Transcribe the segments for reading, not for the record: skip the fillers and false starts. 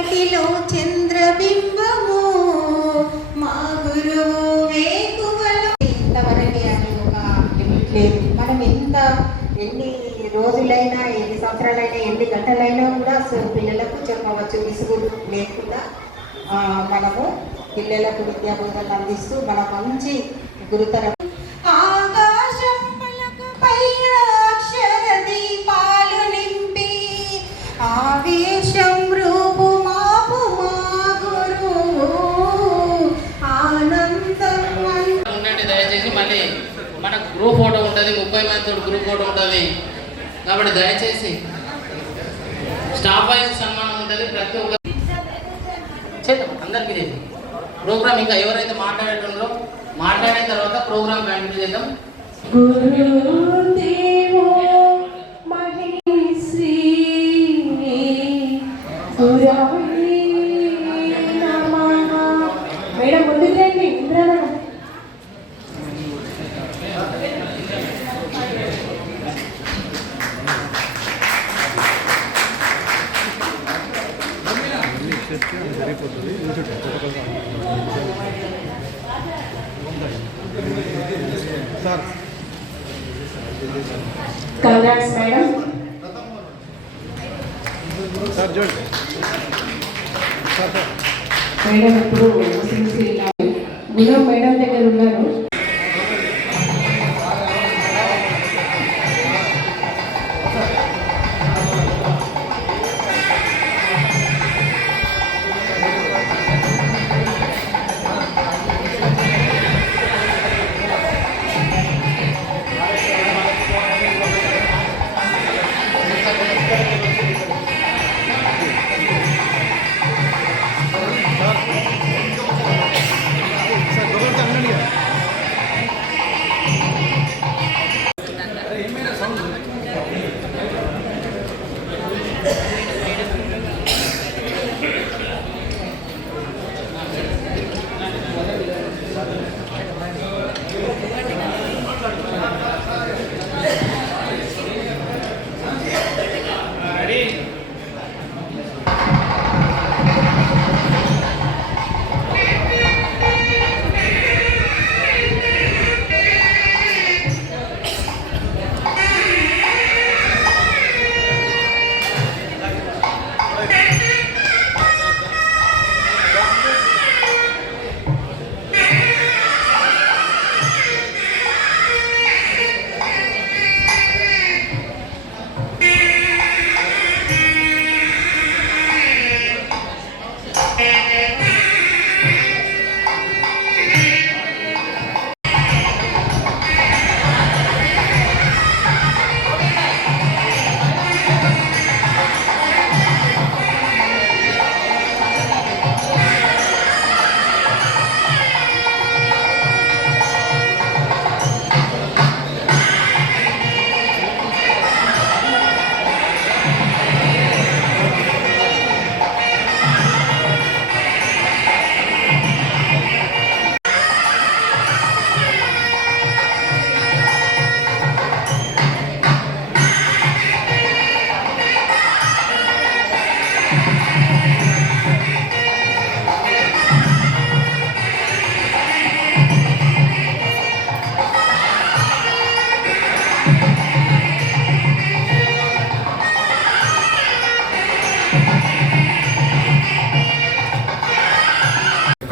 చీకటిలో చంద్రబింబము మా గురువు వేకువలో. ఇంతవరకు అని ఒక లిమిట్ లేదు. మనం ఎన్ని రోజులైనా, ఎన్ని సంవత్సరాలైనా, ఎన్ని గంటలైనా కూడా పిల్లలకు చెప్పవచ్చు. విసుగు లేకుండా మనము పిల్లలకు విద్యాబోధనలు అందిస్తూ మన మంచి గురుతర ఆవేశం రూపు మాపు మా గురువు ఆనందం. ఉండండి దయచేసి. మళ్ళీ మన గ్రూప్ ఫోటో ఉంటుంది, 30 మందితో గ్రూప్ ఫోటో ఉంటుంది. కాబట్టి దయచేసి స్టాఫ్ వైజ్ సన్మానం ఉంటుంది. ప్రతి ఒక్క చేద్దాం అందరికీ చేసి ప్రోగ్రామ్. ఇంకా ఎవరైతే మాట్లాడేటో మాట్లాడిన తర్వాత ప్రోగ్రామ్ కంటిన్యూ చేద్దాం. మేడం ముందుకు రండి. Congrats madam. మేడం ఇప్పుడు గుణం మేడం దగ్గర ఉన్నారు.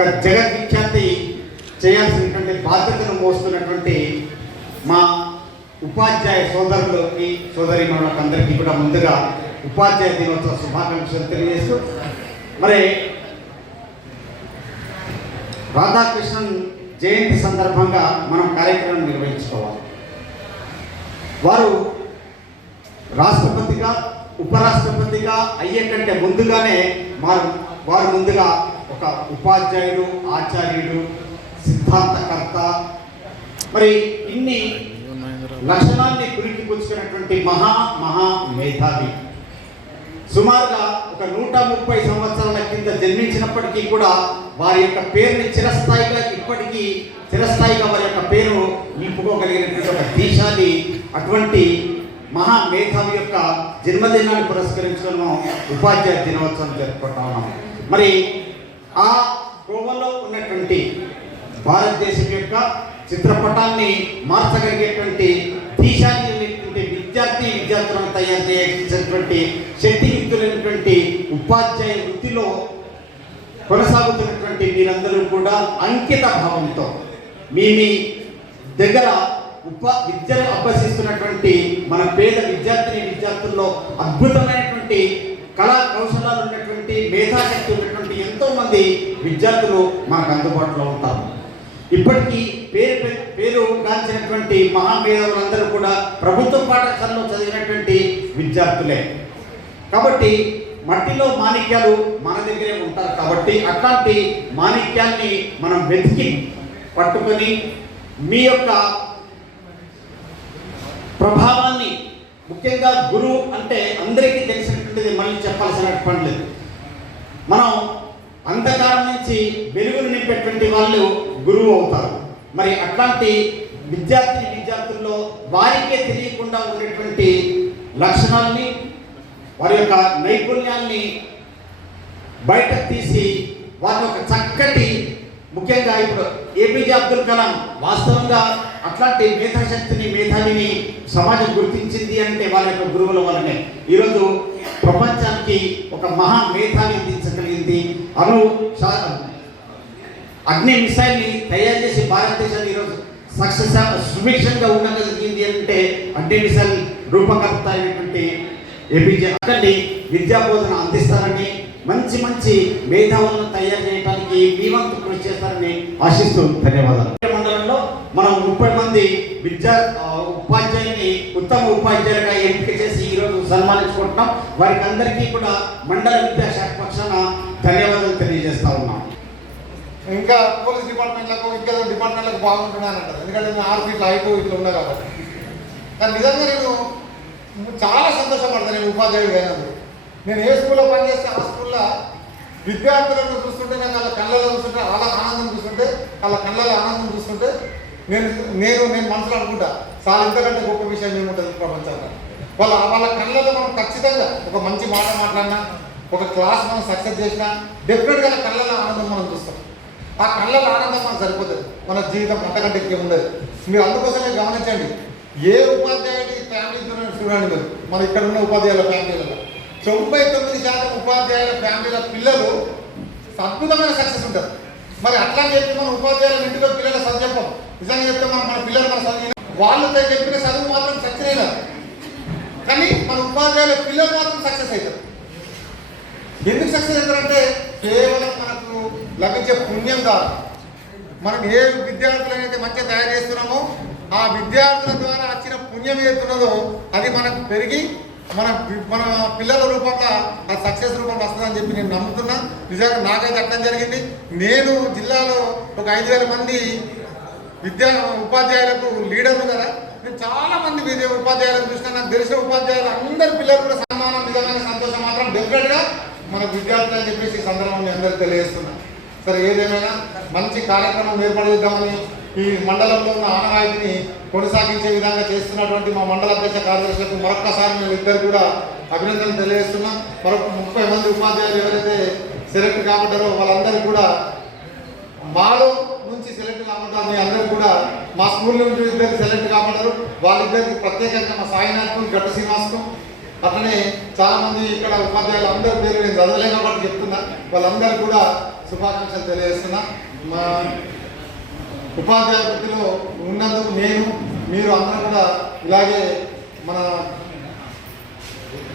ఒక జగద్విఖ్యాతి చేయాల్సినటువంటి బాధ్యతను మోస్తున్నటువంటి మా ఉపాధ్యాయ సోదరులకి సోదరీమణులకు అందరికీ కూడా ముందుగా ఉపాధ్యాయ దినోత్సవ శుభాకాంక్షలు తెలియజేస్తూ, మరి రాధాకృష్ణన్ జయంతి సందర్భంగా మనం కార్యక్రమం నిర్వహించుకోవాలి. వారు రాష్ట్రపతిగా ఉపరాష్ట్రపతిగా అయ్యే కంటే ముందుగానే వారు ముందుగా ఒక ఉపాధ్యాయుడు, ఆచార్యుడు, సిద్ధాంతకర్త, మరి ఇన్ని లక్షణాన్ని పురికిపుచ్చుకున్నటువంటి మహా మేధావి. సుమారుగా ఒక 130 సంవత్సరాల కింద జన్మించినప్పటికీ కూడా వారి యొక్క పేరుని చిరస్థాయిగా వారి యొక్క పేరు నింపుకోగలిగినటువంటి ఒక దేశాన్ని, అటువంటి మహా మేధావి యొక్క జన్మదినాన్ని పురస్కరించుకొని మనం ఉపాధ్యాయ దినోత్సవం జరుపుకుంటా ఉన్నాం. మరి ఆ కోవలో ఉన్నటువంటి భారతదేశం యొక్క చిత్రపటాన్ని మార్చగలిగేటువంటి దీశాన్ని విద్యార్థులను తయారు చేసేటువంటి శక్తియుక్తులైనటువంటి ఉపాధ్యాయ వృత్తిలో కొనసాగుతున్నటువంటి మీరందరూ కూడా అంకిత భావంతో మీ దగ్గర విద్యను అభ్యసిస్తున్నటువంటి మన పేద విద్యార్థుల్లో అద్భుతమైనటువంటి కళా కౌశలాలు ఉన్నటువంటి మేధాశక్తి ఉన్నటువంటి ఎంతోమంది విద్యార్థులు మనకు అందుబాటులో ఉంటారు. ఇప్పటికీ పేరు గాంచినటువంటి మహామేధావులందరూ కూడా ప్రభుత్వ పాఠశాలలో చదివినటువంటి విద్యార్థులే. కాబట్టి మట్టిలో మాణిక్యాలు మన దగ్గరే ఉంటారు. కాబట్టి అట్లాంటి మాణిక్యాన్ని మనం వెతికి పట్టుకొని మీ యొక్క ప్రభావాన్ని, ముఖ్యంగా గురువు అంటే అందరికీ తెలిసినటువంటిది, మళ్ళీ చెప్పాల్సిన పని లేదు. మనం అంధకారం నుంచి వెలుగును నింపేటువంటి వాళ్ళు గురువు అవుతారు. మరి అట్లాంటి విద్యార్థుల్లో వారికే తెలియకుండా ఉండేటువంటి లక్షణాలని, వారి యొక్క నైపుణ్యాన్ని బయటకు తీసి వారి యొక్క చక్కటి, ముఖ్యంగా ఇప్పుడు ఏపీజే అబ్దుల్ కలాం వాస్తవంగా అట్లాంటి మేధావిని సమాజం గుర్తించింది అంటే వాళ్ళ యొక్క గురువుల వల్లనే. ఈరోజు ప్రపంచానికి ఒక మహా మేధావి అందించగలిగింది. అగ్ని మిసైల్ని తయారు చేసి భారతదేశాన్ని ఈరోజు సుభిక్షంగా ఉండగలిగింది అంటే అగ్ని మిసైల్ రూపకర్త అయినటువంటి ఏపీజే అక్కడి విద్యాబోధన అందిస్తారని, మంచి మేధావులను తయారు చేయడానికి మీ వంతు కృషి చేస్తారని ఆశిస్తూ ధన్యవాదాలు. మండలంలో మనం 30 మంది ఉపాధ్యాయుని ఉత్తమ ఉపాధ్యాయులుగా ఎంపిక చేసి ఈరోజు సన్మానించుకుంటున్నాం. వారికి అందరికీ కూడా మండల విద్యాశాఖ పక్షాన ధన్యవాదాలు తెలియజేస్తా ఉన్నాం. ఇంకా పోలీస్ డిపార్ట్మెంట్లకు ఇంకా డిపార్ట్మెంట్లకు బాగుంటున్నాను అంటారు. ఎందుకంటే నేను 6 ఫీట్ల హైట్ ఇట్లా ఉన్నా కాబట్టి. కానీ నిజంగా నేను చాలా సంతోషపడతాను నేను ఉపాధ్యాయుడు అయినందుకు. నేను ఏ స్కూల్లో పనిచేస్తే ఆ స్కూల్లో విద్యార్థులను చూస్తుంటే, నేను వాళ్ళ కళ్ళలో చూస్తుంటే, వాళ్ళ ఆనందం చూస్తుంటే, వాళ్ళ కళ్ళలో ఆనందం చూస్తుంటే నేను మనసులో అనుకుంటా, చాలా ఇంతకంటే గొప్ప విషయం ఏముంటుంది ప్రపంచంలో. వాళ్ళ కళ్ళలో మనం ఖచ్చితంగా ఒక మంచి మాట మాట్లాడినా, ఒక క్లాస్ మనం సక్సెస్ చేసినా డెఫినెట్గా కళ్ళలో ఆనందం మనం చూస్తాం. ఆ కళ్ళలో ఆనందం మనకు సరిపోతుంది. మన జీవితం అంతకంటే ఎక్కువ ఉండదు. మీరు అందుకోసమే గమనించండి, ఏ ఉపాధ్యాయుడి ఫ్యామిలీ చూడండి మీరు, మన ఇక్కడ ఉన్న ఉపాధ్యాయుల ఫ్యామిలీలలో 99% ఉపాధ్యాయుల ఫ్యామిలీల పిల్లలు అద్భుతమైన సక్సెస్ ఉంటుంది. మరి అట్లా చెప్పి మన ఉపాధ్యాయుల ఇంటిలో పిల్లల చదువు చెప్పం. నిజంగా చెప్తే మన పిల్లలు మన చదివిన వాళ్ళతో చెప్పిన చదువు మాత్రం సక్సెస్ అయినారు. కానీ మన ఉపాధ్యాయుల పిల్లలు మాత్రం సక్సెస్ అవుతారు. ఎందుకు సక్సెస్ అవుతారంటే కేవలం మనకు లభించే పుణ్యం కాదు. మనం ఏ విద్యార్థులైతే మంచిగా తయారు చేస్తున్నామో ఆ విద్యార్థుల ద్వారా వచ్చిన పుణ్యం ఏతున్నదో అది మనకు పెరిగి మన పిల్లల రూపంలో ఆ సక్సెస్ రూపంలో వస్తుందని చెప్పి నేను నమ్ముతున్నా. నిజంగా నాకైతే అర్థం జరిగింది. నేను జిల్లాలో ఒక 5,000 మంది ఉపాధ్యాయులకు లీడర్లు కదా, నేను చాలా మంది ఉపాధ్యాయులను చూసినా. నాకు తెలిసిన ఉపాధ్యాయులు అందరి పిల్లలు కూడా సన్మానం, నిజమైన సంతోషం మాత్రం డెఫినెట్గా మన విద్యార్థులు అని చెప్పేసి ఈ సందర్భంలో అందరికీ తెలియజేస్తున్నాను. సరే, ఏదేమైనా మంచి కార్యక్రమం ఏర్పడిద్దామని ఈ మండలంలో ఉన్న ఆనవాయితీని కొనసాగించే విధంగా చేస్తున్నటువంటి మా మండల అధ్యక్ష కార్యదర్శులకు మరొక్కసారి మేము ఇద్దరు కూడా అభినందనలు తెలియజేస్తున్నాం. మరొక 30 మంది ఉపాధ్యాయులు ఎవరైతే సెలెక్ట్ కాబడ్డారో వాళ్ళందరూ కూడా మాలో నుంచి సెలెక్ట్ కాబడ్డారు. మీ అందరూ కూడా మా స్కూల్ నుంచి ఇద్దరికి సెలెక్ట్ కాబడ్డారు. వాళ్ళిద్దరికి ప్రత్యేకంగా మా సాయినాథ్కు, గట్టు శ్రీనివాస్కు, అట్లనే చాలామంది ఇక్కడ ఉపాధ్యాయులు అందరి పేరు నేను చదవలేను కాబట్టి చెప్తున్నా. వాళ్ళందరూ కూడా శుభాకాంక్షలు తెలియజేస్తున్నా. మా ఉపాధ్యాయ వృత్తిలో ఉన్నందుకు మీరు అందరూ కూడా ఇలాగే మన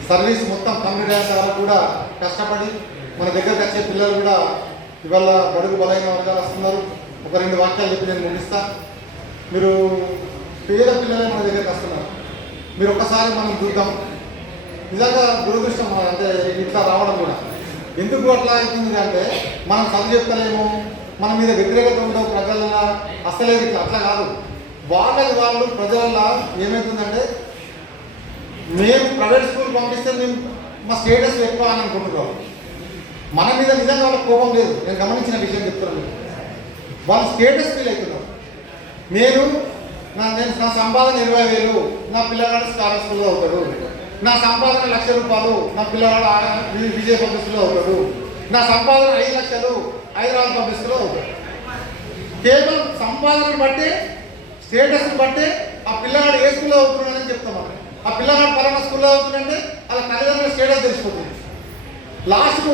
సర్వీస్ మొత్తం కంప్లీట్ అయ్యేంత వరకు కూడా కష్టపడి మన దగ్గరకు వచ్చే పిల్లలు కూడా ఇవాళ బడుగు బలైన వర్గాలు వస్తున్నారు. ఒక 2 వాక్యాలు చెప్పి నేను ముగిస్తా. మీరు పేద పిల్లలే మన దగ్గరకు వస్తున్నారు. మీరు ఒక్కసారి మనం చూద్దాం. నిజంగా దురదృష్టం అంటే ఇట్లా రావడం కూడా. ఎందుకు అట్లా అవుతుంది అంటే మనం చదువు చెప్తలేము, మన మీద వ్యతిరేకత ఉండవు ప్రజల, అసలే అట్లా కాదు. వాళ్ళు ప్రజల ఏమవుతుందంటే మేము ప్రైవేట్ స్కూల్ పంపిస్తే మేము మా స్టేటస్ ఎక్కువ అని అనుకుంటున్నాం. మన మీద నిజంగా వాళ్ళకి కోపం లేదు. నేను గమనించిన విషయం చెప్తున్నాను. వాళ్ళు స్టేటస్ ఫీల్ అవుతున్నారు. నేను నా సంపాదన 20,000, నా పిల్లగాడు స్టార్ స్కూల్లో అవుతాడు. నా సంపాదన 1,00,000 రూపాయలు, నా పిల్లగాడు విజయ పబ్లిక్ స్కూల్లో అవుతాడు. నా సంపాదన 5 లక్షలు, హైదరాబాద్ పబ్లిక్ స్కూల్లో అవుతాడు. కేవలం సంపాదనను బట్టి, స్టేటస్ని బట్టి ఆ పిల్లగాడు ఏ స్కూల్లో అవుతున్నాడని చెప్తాం. ఆ పిల్లగాడు పలానా స్కూల్లో అవుతుందంటే అలా తల్లిదండ్రుల స్టేటస్ తెలిసిపోతుంది. లాస్ట్కు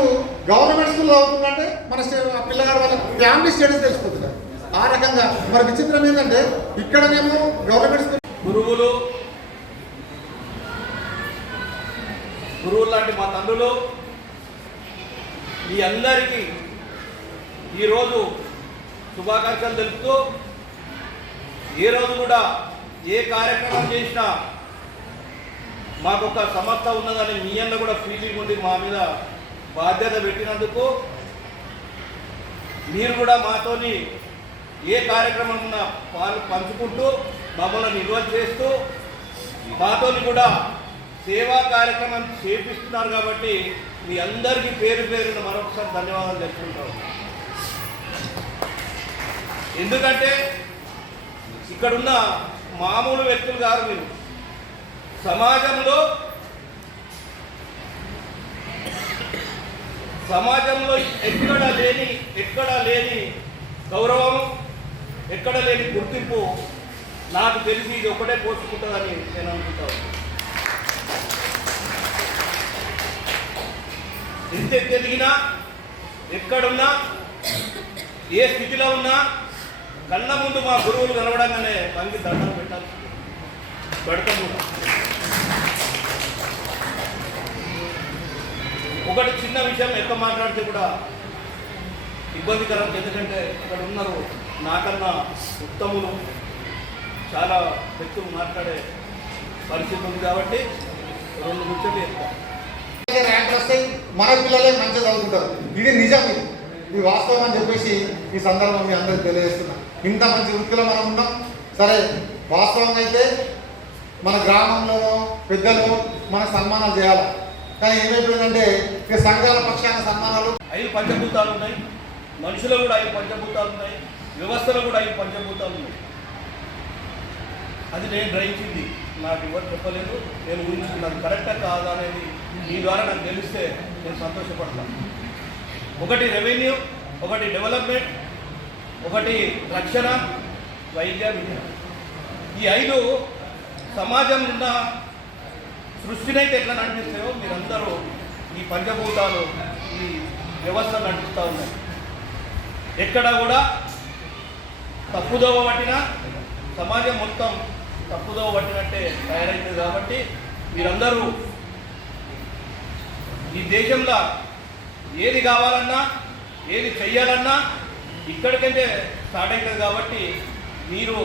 గవర్నమెంట్ స్కూల్లో అవుతుందంటే మన ఆ పిల్లగాడు వాళ్ళ ఫ్యామిలీ స్టేటస్ తెలిసిపోతుంది. ఆ రకంగా మరి విచిత్రం ఏంటంటే ఇక్కడనేమో గవర్నమెంట్ స్కూల్ గురువులు లాంటి మా తండ్రులు మీ అందరికీ ఈరోజు శుభాకాంక్షలు తెలుపుతూ, ఏ రోజు కూడా ఏ కార్యక్రమం చేసినా మాకొక సమర్థ ఉన్నదని మీ అన్న కూడా ఫీలింగ్ ఉంది. మా మీద బాధ్యత పెట్టినందుకు మీరు కూడా మాతోని ఏ కార్యక్రమం ఉన్నా పాలు పంచుకుంటూ మమ్మల్ని నిర్వహణ చేస్తూ మాతోని కూడా సేవా కార్యక్రమం చేపిస్తున్నారు. కాబట్టి మీ అందరికీ పేరు పేరున మరొకసారి ధన్యవాదాలు తెలుపుకుంటాం. ఎందుకంటే ఇక్కడున్న మామూలు వ్యక్తులు కాదు మీరు. సమాజంలో ఎక్కడ లేని గౌరవం, ఎక్కడ లేని గుర్తింపు నాకు తెలిసి ఇది ఒకటే పోసుకుంటుందని నేను అనుకుంటాను. ఎంత ఎదిగినా, ఎక్కడున్నా, ఏ స్థితిలో ఉన్నా కళ్ళ ముందు మా గురువులు కనబడంగానే వంగి దండం పెడతాం కూడా. ఒకటి చిన్న విషయం ఎక్కువ మాట్లాడితే కూడా ఇబ్బందికరం. ఎందుకంటే ఇక్కడ ఉన్నారు నాకన్నా ఉత్తములు, చాలా వ్యక్తులు మాట్లాడే పరిస్థితి ఉంది. కాబట్టి 2 ముచ్చట్లు చెప్తాం. ర్యాంకులు వస్తాయి, మన పిల్లలే మంచిగా చదువుకుంటారు. ఇది నిజం, ఇది వాస్తవం అని చెప్పేసి ఈ సందర్భం మీ అందరికీ తెలియజేస్తున్నా. ఇంత మంచి వృత్తిలో మనం ఉన్నాం. సరే, వాస్తవంగా అయితే మన గ్రామంలో పెద్దలు మన సన్మానాలు చేయాలి. కానీ ఏమైపోయిందంటే ఇక సంఘాల పక్షాన సన్మానాలు 5 పంచభూతాలు ఉన్నాయి, మనుషులు కూడా 5 పంచభూతాలు ఉన్నాయి, వ్యవస్థలో కూడా 5 పంచభూతాలు ఉన్నాయి. అది నేను గ్రహించింది, నాకు ఎవరు చెప్పలేదు. నేను ఊహించుకున్నాను కరెక్టా కాదా అనేది మీ ద్వారా నాకు తెలిస్తే నేను సంతోషపడతాను. ఒకటి రెవెన్యూ, ఒకటి డెవలప్మెంట్, ఒకటి రక్షణ, వైద్య, విద్య. ఈ 5 సమాజం ఉన్న సృష్టినైతే ఎట్లా నడిపిస్తాయో మీరందరూ ఈ పంచభూతాలు ఈ వ్యవస్థ నడిపిస్తూ ఉన్నాయి. ఎక్కడ కూడా తప్పుదోవ పట్టినా సమాజం మొత్తం తప్పుదోవ పట్టినట్టే తయారైంది. కాబట్టి మీరందరూ ఈ దేశంలో ఏది కావాలన్నా, ఏది చెయ్యాలన్నా ఇక్కడికంటే స్టార్ట్ అవుతుంది. కాబట్టి మీరు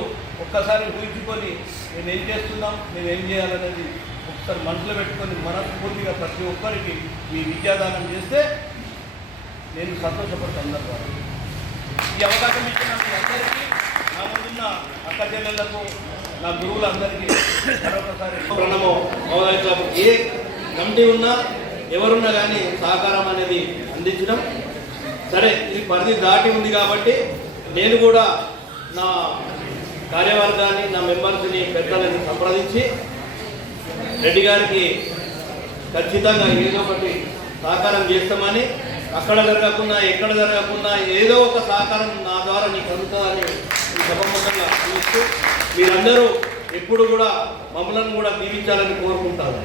ఒక్కసారి ఊహించుకొని మేము ఏం చేస్తున్నాం, మేము ఏం చేయాలనేది ఒకసారి మనసులో పెట్టుకొని మనస్ఫూర్తిగా ప్రతి ఒక్కరికి మీ విద్యాదానం చేస్తే నేను సంతోషపడుతాను. ఈ అవకాశం ఇచ్చిన మీ అందరికీ, నా ముందున్న అక్క చెల్లెళ్లకు, నా గురువులందరికీ మరొకసారి ప్రణమో మహోదయ క్లబ్ ఏ కమిటీ ఉన్నా ఎవరున్నా కానీ సహకారం అనేది అందించడం. సరే, ఈ పరిధి దాటి ఉంది కాబట్టి నేను కూడా నా కార్యవర్గాన్ని, నా మెంబర్స్ని, పెద్దలని సంప్రదించి రెడ్డి గారికి ఖచ్చితంగా ఏదో ఒకటి సహకారం చేస్తామని, అక్కడ జరగకుండా ఎక్కడ జరగకుండా ఏదో ఒక సహకారం నా ద్వారా నీకు అందుతుందని ఈ సభముఖంగా చూస్తూ మీరందరూ ఎప్పుడు కూడా మమ్మల్ని కూడా దీవించాలని కోరుకుంటారు.